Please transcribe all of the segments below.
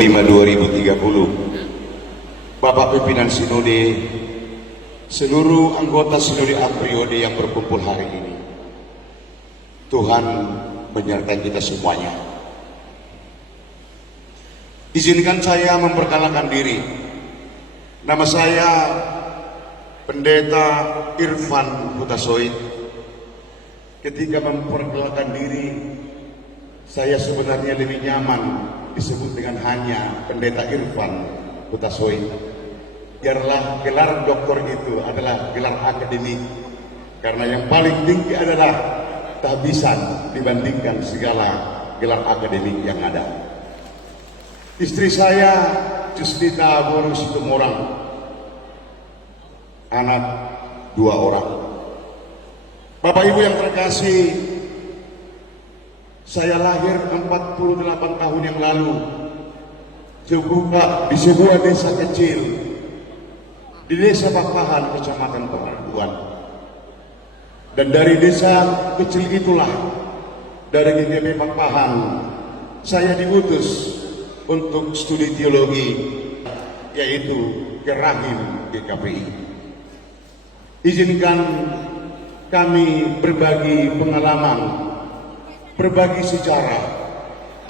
2025-2030, Bapak Pimpinan Sinode, seluruh anggota Sinode Apriode yang berkumpul hari ini, Tuhan menyertai kita semuanya. Izinkan saya memperkenalkan diri. Nama saya Pendeta Irfan Hutasoid. Ketika memperkenalkan diri, saya sebenarnya lebih nyaman disebut dengan hanya Pendeta Irfan Hutasoid. Biarlah gelar doktor itu adalah gelar akademik, karena yang paling tinggi adalah tahbisan dibandingkan segala gelar akademik yang ada. Istri saya Justita Borus Tumorang, anak 2 orang. Bapak Ibu yang terkasih, saya lahir 48 tahun yang lalu di sebuah desa kecil di Desa Pakpahan, Kecamatan Pengaduan. Dan dari desa kecil itulah, dari GKP Pakpahan, saya diutus untuk studi teologi, yaitu ke rahim GKPI. Izinkan kami berbagi pengalaman, berbagi sejarah,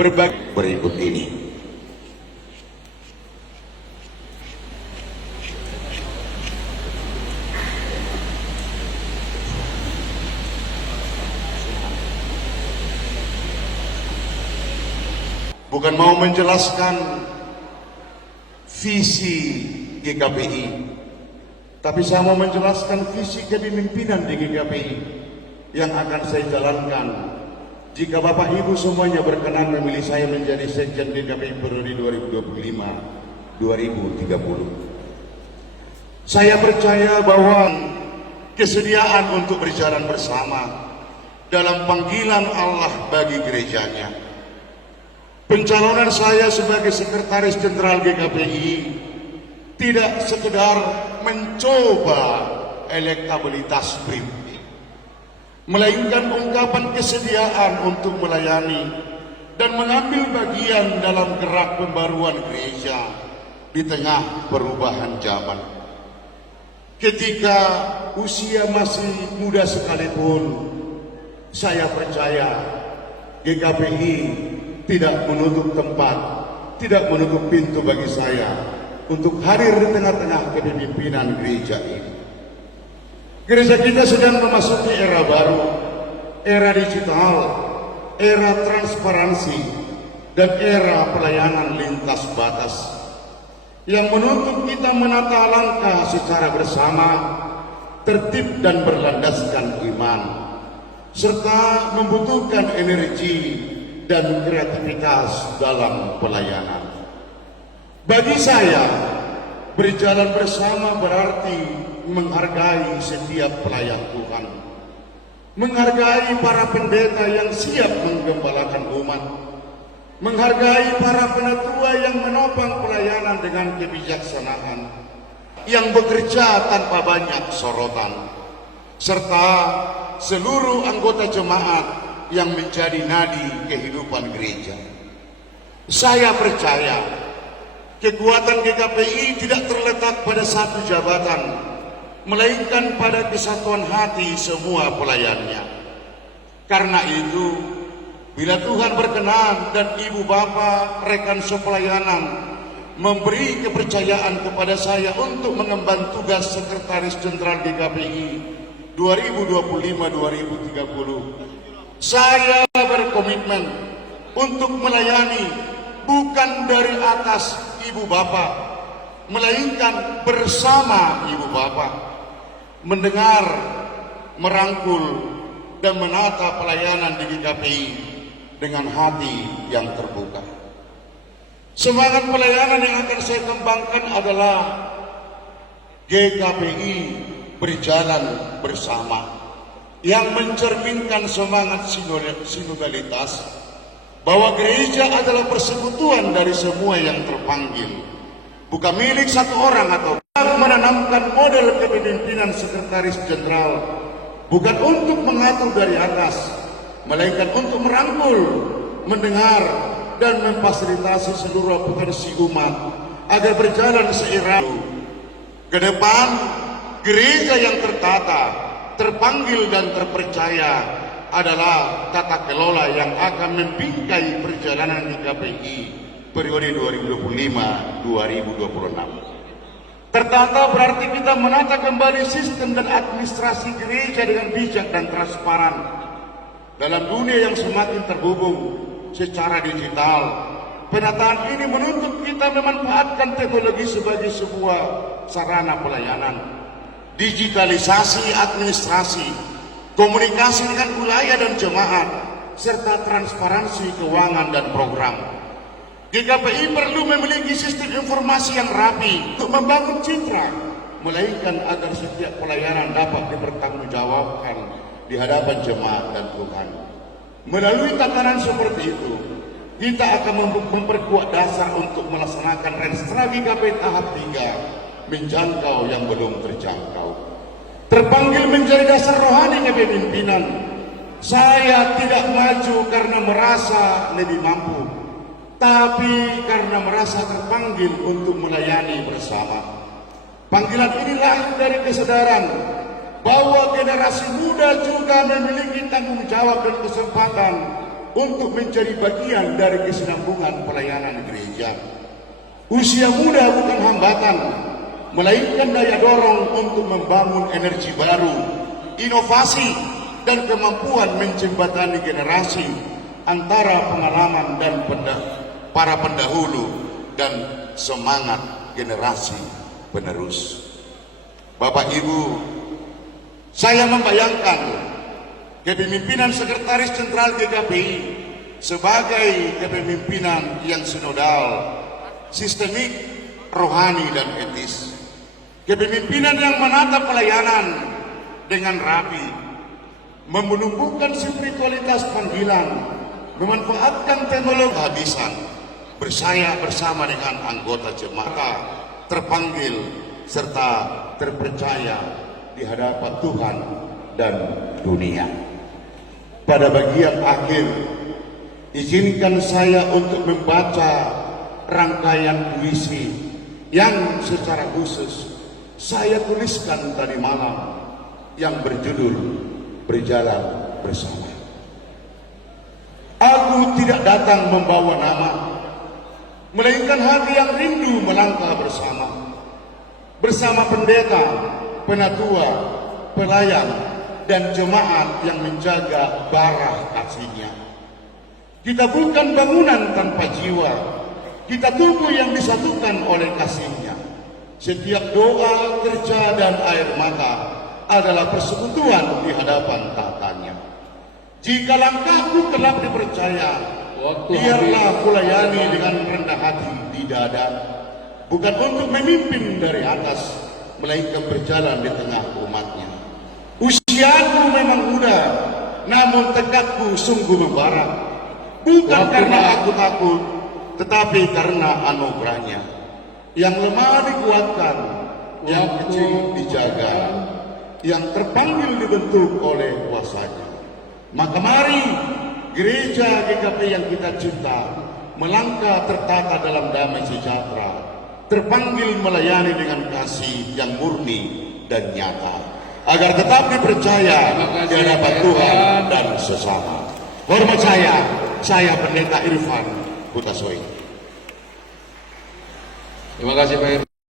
berbagi berikut ini. Bukan mau menjelaskan visi GKPI, tapi saya mau menjelaskan visi kepemimpinan di GKPI yang akan saya jalankan jika Bapak Ibu semuanya berkenan memilih saya menjadi Sekjen GKPI periode 2025-2030. Saya percaya bahwa kesediaan untuk berjalan bersama dalam panggilan Allah bagi gerejanya. Pencalonan saya sebagai Sekretaris Jenderal GKPI tidak sekedar mencoba elektabilitas pribadi, melainkan ungkapan kesediaan untuk melayani dan mengambil bagian dalam gerak pembaruan gereja di tengah perubahan zaman. Ketika usia masih muda sekalipun, saya percaya GKPI tidak menutup tempat, tidak menutup pintu bagi saya untuk hadir di tengah-tengah kepemimpinan gereja ini. Gereja kita sedang memasuki era baru, era digital, era transparansi, dan era pelayanan lintas batas yang menuntut kita menata langkah secara bersama, tertib dan berlandaskan iman, serta membutuhkan energi dan kreativitas dalam pelayanan. Bagi saya, berjalan bersama berarti menghargai setiap pelayan Tuhan, menghargai para pendeta yang siap menggembalakan umat, menghargai para penatua yang menopang pelayanan dengan kebijaksanaan, yang bekerja tanpa banyak sorotan, serta seluruh anggota jemaat yang menjadi nadi kehidupan gereja. Saya percaya kekuatan GKPI tidak terletak pada satu jabatan, melainkan pada kesatuan hati semua pelayannya. Karena itu, bila Tuhan berkenan dan Ibu Bapa rekan sepelayanan memberi kepercayaan kepada saya untuk mengemban tugas Sekretaris Jenderal GKPI 2025-2030, saya berkomitmen untuk melayani bukan dari atas Ibu Bapak, melainkan bersama Ibu Bapak, mendengar, merangkul, dan menata pelayanan di GKPI dengan hati yang terbuka. Semangat pelayanan yang akan saya kembangkan adalah GKPI berjalan bersama, yang mencerminkan semangat sinodalitas, bahwa gereja adalah persekutuan dari semua yang terpanggil, bukan milik satu orang, atau menanamkan model kepemimpinan Sekretaris Jenderal bukan untuk mengatur dari atas, melainkan untuk merangkul, mendengar, dan memfasilitasi seluruh potensi umat agar berjalan seiring. Ke depan, gereja yang tertata, terpanggil dan terpercaya adalah tata kelola yang akan membingkai perjalanan di KPI periode 2025-2026. Tertata berarti kita menata kembali sistem dan administrasi gereja dengan bijak dan transparan. Dalam dunia yang semakin terhubung secara digital, penataan ini menuntut kita memanfaatkan teknologi sebagai sebuah sarana pelayanan. Digitalisasi administrasi, komunikasi dengan wilayah dan jemaat, serta transparansi keuangan dan program. GKPI perlu memiliki sistem informasi yang rapi untuk membangun citra, melainkan agar setiap pelayanan dapat dipertanggungjawabkan di hadapan jemaat dan Tuhan. Melalui tatanan seperti itu, kita akan memperkuat dasar untuk melaksanakan renstra GKPI tahap 3, menjangkau yang belum terjangkau. Terpanggil menjadi dasar rohani kepemimpinan. Saya tidak maju karena merasa lebih mampu, tapi karena merasa terpanggil untuk melayani bersama. Panggilan ini lahir dari kesadaran bahwa generasi muda juga memiliki tanggung jawab dan kesempatan untuk menjadi bagian dari kesinambungan pelayanan gereja. Usia muda bukan hambatan, melainkan daya dorong untuk membangun energi baru, inovasi, dan kemampuan menjembatani generasi antara pengalaman dan para pendahulu dan semangat generasi penerus. Bapak Ibu, saya membayangkan kepemimpinan Sekretaris Jenderal GKPI sebagai kepemimpinan yang sinodal, sistemik, rohani, dan etis. Kepemimpinan yang menata pelayanan dengan rapi, menumbuhkan spiritualitas panggilan, memanfaatkan teknologi kehabisan, bersaya bersama dengan anggota jemaat, terpanggil serta terpercaya di hadapan Tuhan dan dunia. Pada bagian akhir, izinkan saya untuk membaca rangkaian puisi yang secara khusus saya tuliskan tadi malam yang berjudul Berjalan Bersama. Aku tidak datang membawa nama, melainkan hati yang rindu melangkah bersama pendeta, penatua, pelayan, dan jemaat yang menjaga bara kasihnya. Kita bukan bangunan tanpa jiwa, kita tubuh yang disatukan oleh kasihnya. Setiap doa, kerja, dan air mata adalah persekutuan di hadapan tahtanya. Jika langkahku kelak dipercaya, biarlah kulayani dengan rendah hati di dada, bukan untuk memimpin dari atas, melainkan berjalan di tengah umatnya. Usiaku memang muda, namun tekadku sungguh membara. Bukan karena aku takut, tetapi karena anugerahnya. Yang lemah dikuatkan, yang kecil dijaga, yang terpanggil dibentuk oleh kuasanya. Maka mari gereja GKPI yang kita cinta melangkah tertata dalam damai sejahtera, terpanggil melayani dengan kasih yang murni dan nyata, agar tetap dipercaya di hadapan Tuhan dan sesama. Hormat saya Pendeta Irfan Huta Soe. Terima kasih Pak.